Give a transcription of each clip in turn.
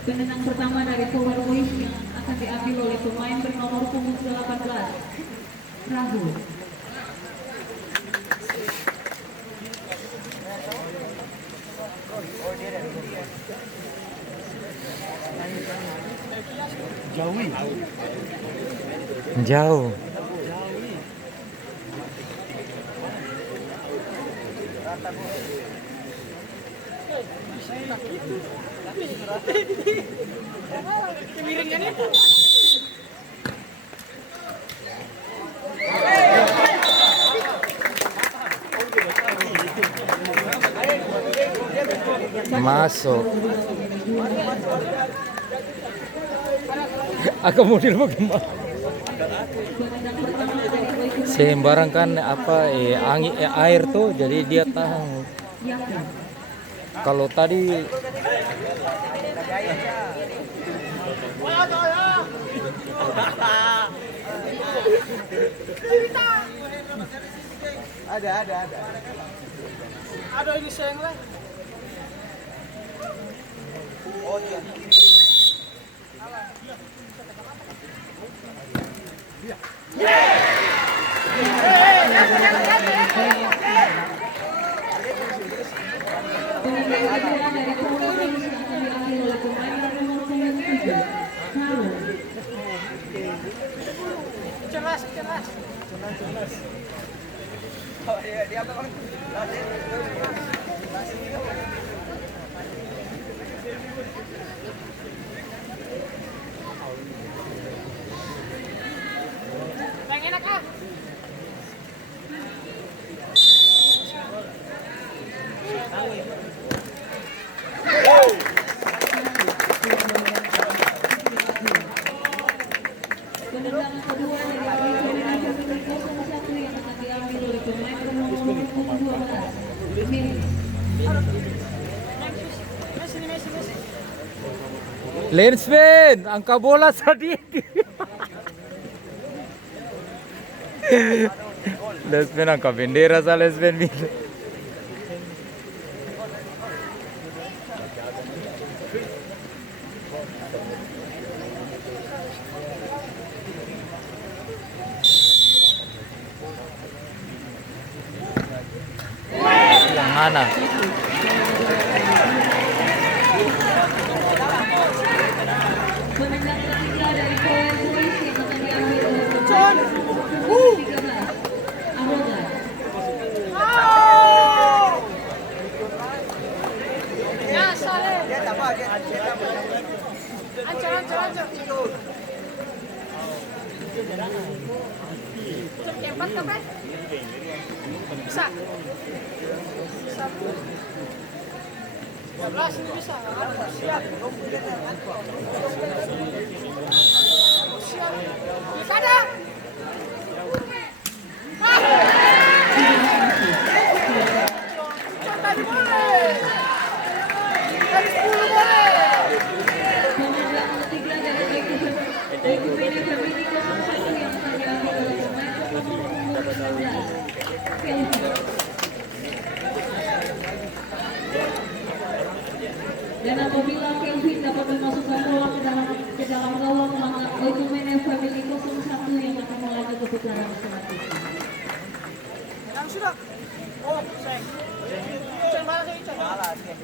Penendang pertama dari Power Boys yang akan diambil oleh pemain bernomor punggung 18, Rahul. Jauh. Masuk. Akomodir bagaimana? Sembarang kan angin air tuh, jadi dia tahan. Kalau tadi ada ini sayang lah. Oh iya. Dari Power Boys yang akan diambil oleh pemain bernomor punggung 7, Rahul. Cemas. Oh iya, dia apa? Pengen enak ah. Penendang kedua dari Indonesia Putri 01 yang akan diambil oleh pemain bernomor punggung 12, Miri. Messi. Lensman, angka bola sedikit. Lensman angka bendera sa Lensman. Yang mana? Penendang ketiga dari Power Boys yang akan diambil oleh pemain bernomor punggung 13, Ahoga. Ya, Saleh. Dia tambah. Ancar. Cepat ke Pak. Bisa. 12 ini bisa. Siap. Ada. Tadi boleh. Tadi 10 boleh. Penendang ketiga dari Ekumen Family 01 yang akan diambil oleh pemain bernomor punggung 19, Kelvin. Dan apabila Kelvin dapat memasukkan bola ke dalam gawang, maka Ekumen Family 01 yang akan melaju ke putaran selanjutnya. Yang sudah. Oh, sayang. Ican balas ya, Ican. Balas ya.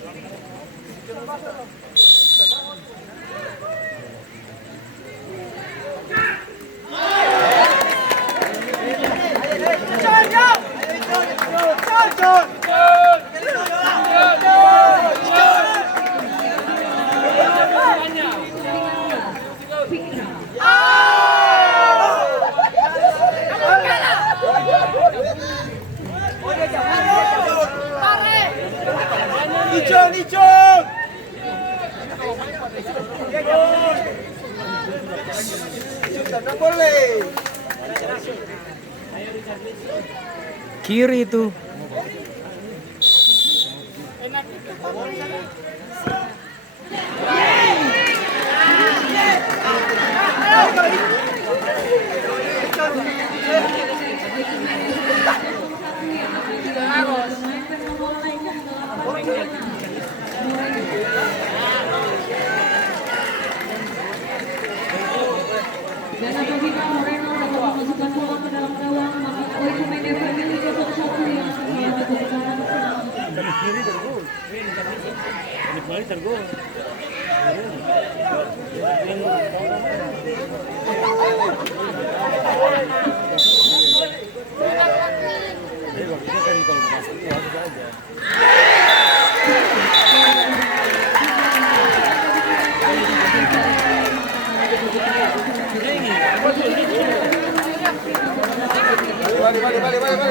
Fikra. Icon. Boleh. Kiri itu. Enak itu Pak. tergol.